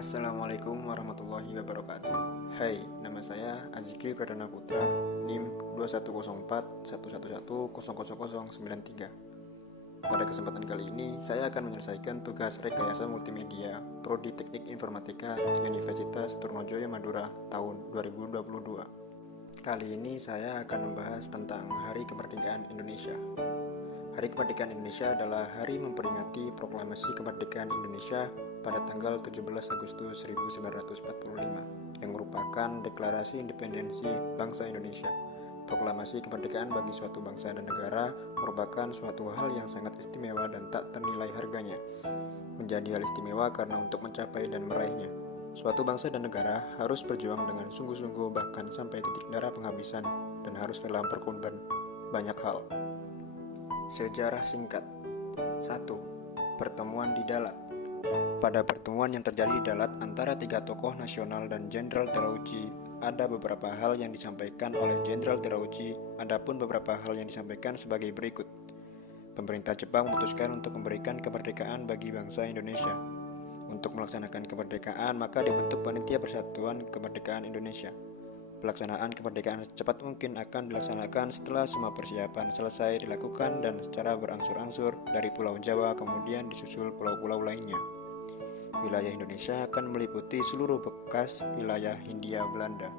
Assalamualaikum warahmatullahi wabarakatuh. Hai, nama saya Azikri Pradana Putra, NIM 210411100093. Pada kesempatan kali ini, saya akan menyelesaikan tugas rekayasa multimedia Prodi Teknik Informatika Universitas Trunojoyo Madura tahun 2022. Kali ini saya akan membahas tentang Hari Kemerdekaan Indonesia. Hari Kemerdekaan Indonesia adalah hari memperingati proklamasi kemerdekaan Indonesia pada tanggal 17 Agustus 1945 yang merupakan deklarasi independensi bangsa Indonesia. Proklamasi kemerdekaan bagi suatu bangsa dan negara merupakan suatu hal yang sangat istimewa dan tak ternilai harganya. Menjadi hal istimewa karena untuk mencapai dan meraihnya, suatu bangsa dan negara harus berjuang dengan sungguh-sungguh bahkan sampai titik darah penghabisan dan harus rela berkorban banyak hal. Sejarah singkat. 1. Pertemuan di Dalat. Pada pertemuan yang terjadi di Dalat antara tiga tokoh nasional dan Jenderal Terauchi, ada beberapa hal yang disampaikan oleh Jenderal Terauchi, adapun beberapa hal yang disampaikan sebagai berikut. Pemerintah Jepang memutuskan untuk memberikan kemerdekaan bagi bangsa Indonesia. Untuk melaksanakan kemerdekaan, maka dibentuk Panitia Persatuan Kemerdekaan Indonesia. Pelaksanaan kemerdekaan secepat mungkin akan dilaksanakan setelah semua persiapan selesai dilakukan dan secara berangsur-angsur dari Pulau Jawa kemudian disusul pulau-pulau lainnya. Wilayah Indonesia akan meliputi seluruh bekas wilayah Hindia Belanda.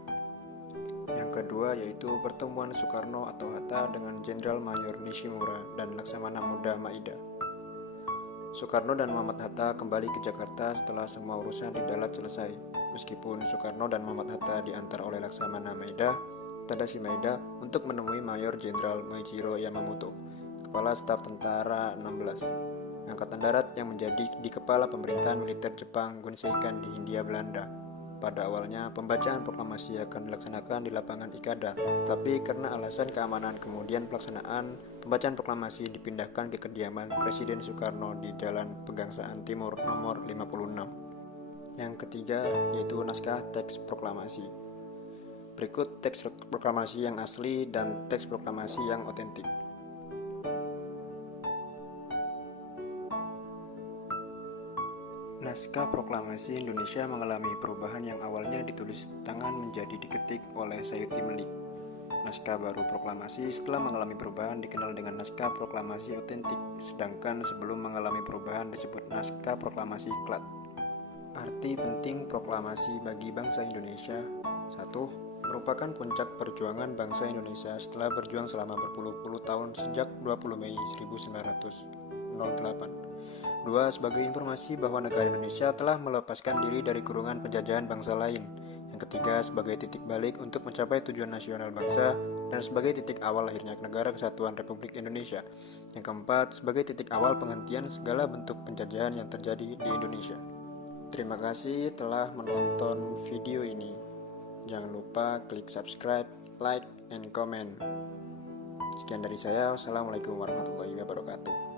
Yang kedua yaitu pertemuan Soekarno atau Hatta dengan Jenderal Mayor Nishimura dan Laksamana Muda Maida. Soekarno dan Muhammad Hatta kembali ke Jakarta setelah semua urusan di Dalat selesai. Meskipun Soekarno dan Muhammad Hatta diantar oleh Laksamana Maida, Tadashi Maida, untuk menemui Mayor Jenderal Moichiro Yamamoto, Kepala Staf Tentara 16, Angkatan Darat yang menjadi di kepala pemerintahan militer Jepang Gunseikan di Hindia Belanda. Pada awalnya, pembacaan proklamasi akan dilaksanakan di lapangan Ikada, tapi karena alasan keamanan kemudian pelaksanaan pembacaan proklamasi dipindahkan ke kediaman Presiden Soekarno di Jalan Pegangsaan Timur nomor 56. Yang ketiga yaitu naskah teks proklamasi. Berikut teks proklamasi yang asli dan teks proklamasi yang otentik. Naskah proklamasi Indonesia mengalami perubahan yang awalnya ditulis tangan menjadi diketik oleh Sayuti Melik. Naskah baru proklamasi setelah mengalami perubahan dikenal dengan naskah proklamasi otentik, sedangkan sebelum mengalami perubahan disebut naskah proklamasi klat. Arti penting proklamasi bagi bangsa Indonesia. 1. Merupakan puncak perjuangan bangsa Indonesia setelah berjuang selama berpuluh-puluh tahun sejak 20 Mei 1908. 2. Sebagai informasi bahwa negara Indonesia telah melepaskan diri dari kurungan penjajahan bangsa lain. Yang ketiga, sebagai titik balik untuk mencapai tujuan nasional bangsa dan sebagai titik awal lahirnya Negara Kesatuan Republik Indonesia. Yang keempat, sebagai titik awal penghentian segala bentuk penjajahan yang terjadi di Indonesia. Terima kasih telah menonton video ini. Jangan lupa klik subscribe, like, and comment. Sekian dari saya. Wassalamualaikum warahmatullahi wabarakatuh.